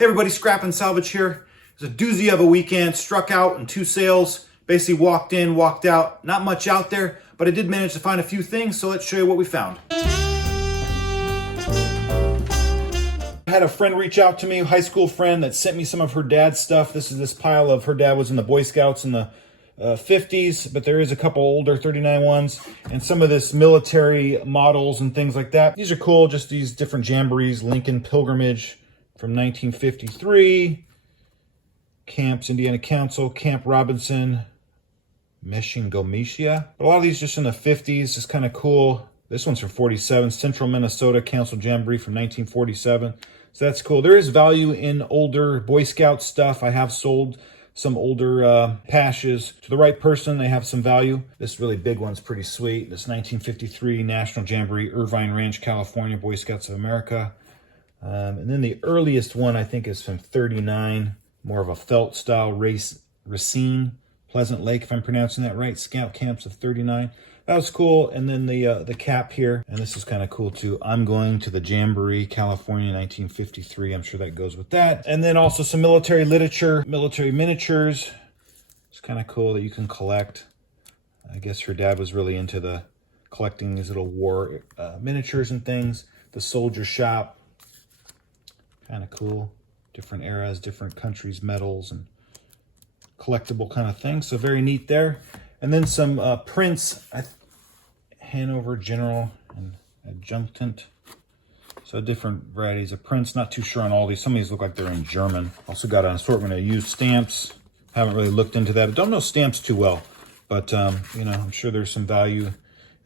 Hey everybody, Scrap and Salvage here. It was a doozy of a weekend, struck out in 2 sales, basically walked in, walked out. Not much out there, but I did manage to find a few things, so let's show you what we found. I had a friend reach out to me, a high school friend, that sent me some of her dad's stuff. This is this pile of her dad was in the Boy Scouts in the 50s, but there is a couple older 39 ones, and some of this military models and things like that. These are cool, just these different jamborees, Lincoln Pilgrimage from 1953, Camps Indiana Council, Camp Robinson, Meshingometia. A lot of these just in the 50s, just kind of cool. This one's from 47, Central Minnesota Council Jamboree from 1947. So that's cool. There is value in older Boy Scout stuff. I have sold some older patches to the right person. They have some value. This really big one's pretty sweet. This 1953 National Jamboree, Irvine Ranch, California, Boy Scouts of America. And then the earliest one, I think, is from 39, more of a felt style Racine, Pleasant Lake, if I'm pronouncing that right, Scout Camps of 39. That was cool. And then the cap here, and this is kind of cool too. I'm going to the Jamboree, California, 1953. I'm sure that goes with that. And then also some military literature, military miniatures. It's kind of cool that you can collect. I guess her dad was really into the collecting these little war miniatures and things. The Soldier Shop. Kind of cool. Different eras, different countries, medals, and collectible kind of thing. So very neat there. And then some prints. Hanover General and Adjutant. So different varieties of prints. Not too sure on all these. Some of these look like they're in German. Also got an assortment of used stamps. Haven't really looked into that. I don't know stamps too well. But, you know, I'm sure there's some value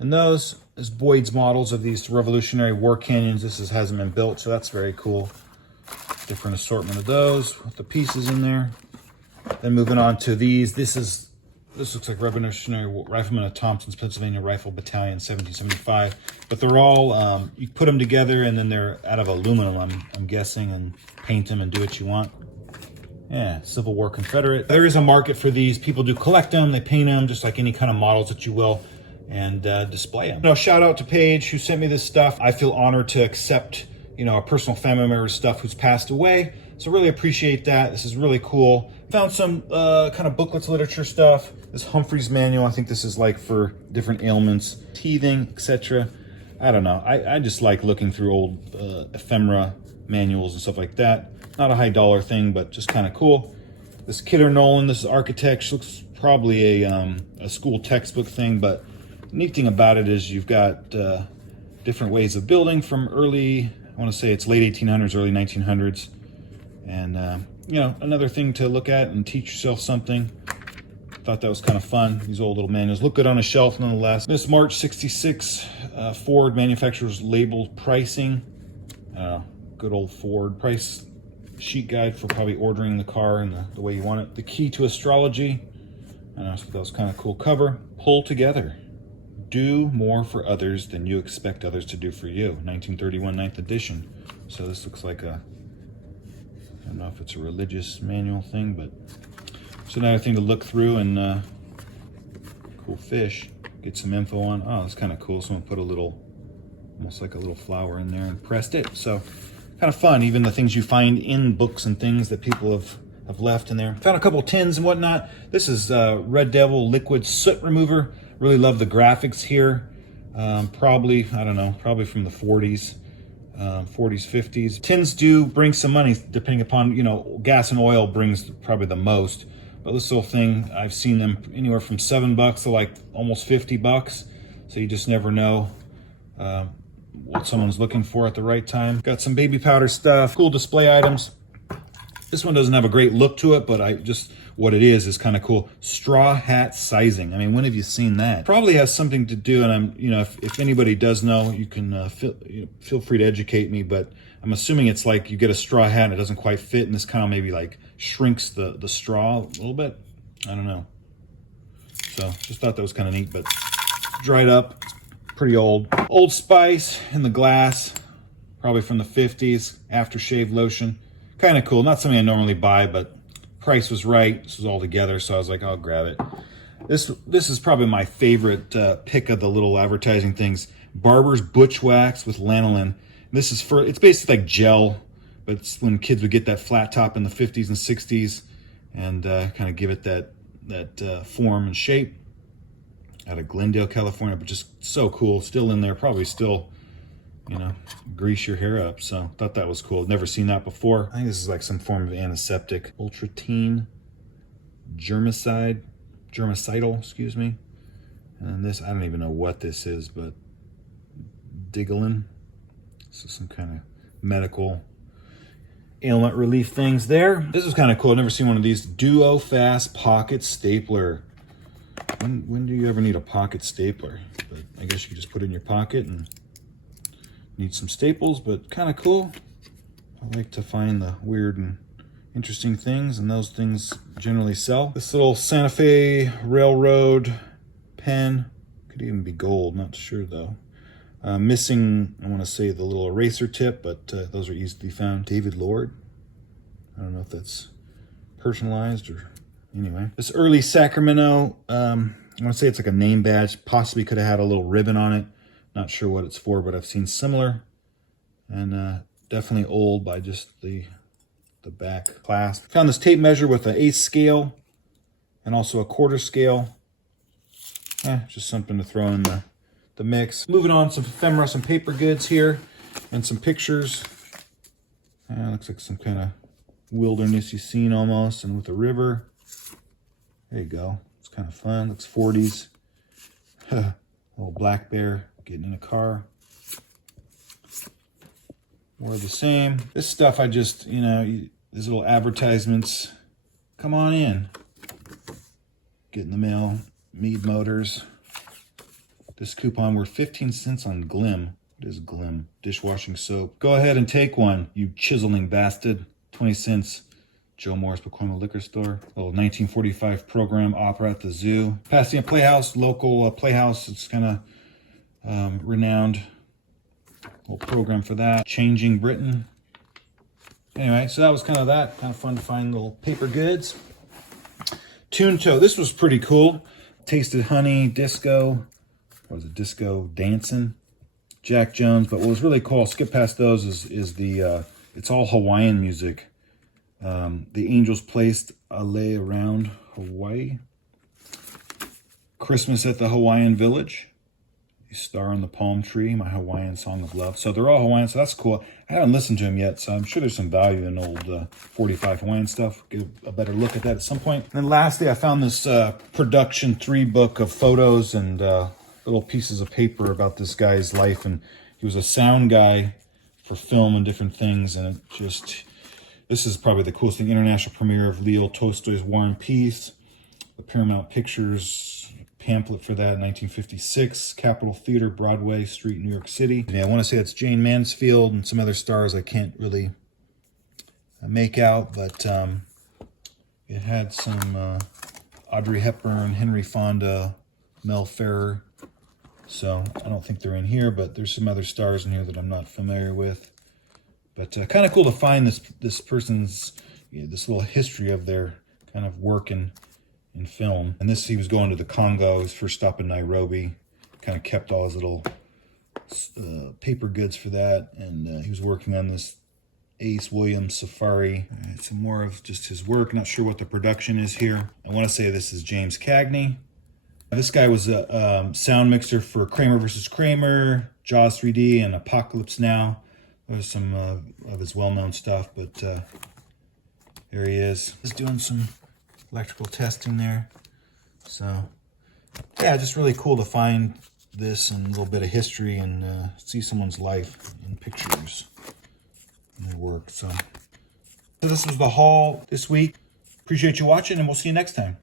in those. There's Boyd's models of these Revolutionary War canyons. This hasn't been built, so that's very cool. Different assortment of those with the pieces in there. Then moving on to these. This looks like Revolutionary Riflemen of Thompson's Pennsylvania Rifle Battalion, 1775. But they're all, you put them together and then they're out of aluminum, I'm guessing, and paint them and do what you want. Yeah, Civil War Confederate. There is a market for these. People do collect them, they paint them, just like any kind of models that you will, and display them. No, shout out to Paige who sent me this stuff. I feel honored to accept, you know, a personal family member's stuff who's passed away. So really appreciate that. This is really cool. Found some kind of booklets, literature stuff. This Humphrey's manual. I think this is like for different ailments, teething, etc. I don't know. I just like looking through old ephemera manuals and stuff like that. Not a high dollar thing, but just kind of cool. This Kidder Nolan. This is architecture. Looks probably a school textbook thing, but the neat thing about it is you've got different ways of building from early, I want to say it's late 1800s, early 1900s. And, you know, another thing to look at and teach yourself something. Thought that was kind of fun. These old little manuals look good on a shelf nonetheless. This March 66 Ford manufacturer's labeled pricing. Good old Ford price sheet guide for probably ordering the car and the way you want it. The Key to Astrology. I thought that was kind of cool cover. Pull Together. Do more for others than you expect others to do for you. 1931 9th edition. So this looks like a, I don't know if it's a religious manual thing, but it's another thing to look through. And cool fish. Get some info on. Oh, it's kind of cool. Someone put a little, almost like a little flower in there and pressed it. So kind of fun. Even the things you find in books and things that people have left in there. Found a couple tins and whatnot. This is Red Devil Liquid Soot Remover. Really love the graphics here. Probably, I don't know, probably from the 40s. 40s, 50s. Tins do bring some money depending upon, you know, gas and oil brings probably the most. But this little thing, I've seen them anywhere from $7 to like almost $50. So you just never know what someone's looking for at the right time. Got some baby powder stuff, cool display items. This one doesn't have a great look to it, but what it is kind of cool. Straw hat sizing. I mean, when have you seen that? Probably has something to do, and I'm, you know, if anybody does know, you can feel free to educate me, but I'm assuming it's like you get a straw hat and it doesn't quite fit, and this kind of maybe like shrinks the straw a little bit. I don't know. So just thought that was kind of neat, but dried up, pretty old. Old Spice in the glass, probably from the 50s, aftershave lotion. Kind of cool. Not something I normally buy, but price was right. This was all together, so I was like, I'll grab it. This is probably my favorite pick of the little advertising things. Barber's Butch Wax with lanolin. This is it's basically like gel but it's when kids would get that flat top in the 50s and 60s and kind of give it that form and shape. Out of Glendale, California, but just so cool. Still in there, probably still, you know, grease your hair up. So thought that was cool. Never seen that before. I think this is like some form of antiseptic. Ultra-Teen germicidal, excuse me. And this, I don't even know what this is, but Digoline. This is some kind of medical ailment relief things there. This is kind of cool. Never seen one of these. Duo Fast Pocket Stapler. When do you ever need a pocket stapler? But I guess you can just put it in your pocket and need some staples, but kind of cool. I like to find the weird and interesting things, and those things generally sell. This little Santa Fe Railroad pen, could even be gold, not sure though. Missing, I want to say the little eraser tip, but those are easily found. David Lord. I don't know if that's personalized or anyway. This early Sacramento, I want to say it's like a name badge. Possibly could have had a little ribbon on it. Not sure what it's for, but I've seen similar. And definitely old by just the back clasp. Found this tape measure with an 1/8 scale and also a 1/4 scale. Just something to throw in the mix. Moving on, some ephemera, some paper goods here, and some pictures. Looks like some kind of wildernessy scene almost, and with a river. There you go. It's kind of fun. Looks 40s. Little black bear getting in a car. More of the same. This stuff I just, you know, these little advertisements. Come on in. Get in the mail. Mead Motors. This coupon worth 15 cents on Glim. What is Glim? Dishwashing soap. Go ahead and take one, you chiseling bastard. 20 cents. Joe Morris Pacoima Liquor Store. Little 1945 program, opera at the zoo. Pasadena Playhouse, local playhouse. It's kind of renowned. Little program for that. Changing Britain. Anyway, so that was kind of that. Kind of fun to find little paper goods. Tune Toe. This was pretty cool. Tasted Honey, Disco. What was it? Disco Dancing. Jack Jones. But what was really cool, I'll skip past those, is the, it's all Hawaiian music. The Angels Placed a Lay Around Hawaii. Christmas at the Hawaiian Village. Star on the Palm Tree, My Hawaiian Song of Love. So they're all Hawaiian, so that's cool. I haven't listened to them yet, so I'm sure there's some value in old 45 Hawaiian stuff. Give a better look at that at some point. And then lastly, I found this production 3 book of photos and little pieces of paper about this guy's life. And he was a sound guy for film and different things. And it just, this is probably the coolest thing. International premiere of Leo Tolstoy's War and Peace. The Paramount Pictures pamphlet for that, 1956. Capitol Theater, Broadway Street, New York City. Yeah, I want to say it's Jane Mansfield and some other stars I can't really make out, but it had some Audrey Hepburn, Henry Fonda, Mel Ferrer. So I don't think they're in here, but there's some other stars in here that I'm not familiar with. But kind of cool to find this person's, this little history of their kind of work in film. And this, he was going to the Congo, his first stop in Nairobi, kind of kept all his little paper goods for that, and he was working on this Ace Williams Safari. Some more of just his work, not sure what the production is here. I want to say this is James Cagney. This guy was a sound mixer for Kramer vs. Kramer, Jaws 3D, and Apocalypse Now. There's some of his well-known stuff, but there he is. He's doing some electrical testing there. So yeah, just really cool to find this and a little bit of history and see someone's life in pictures and their work. So this was the haul this week. Appreciate you watching, and we'll see you next time.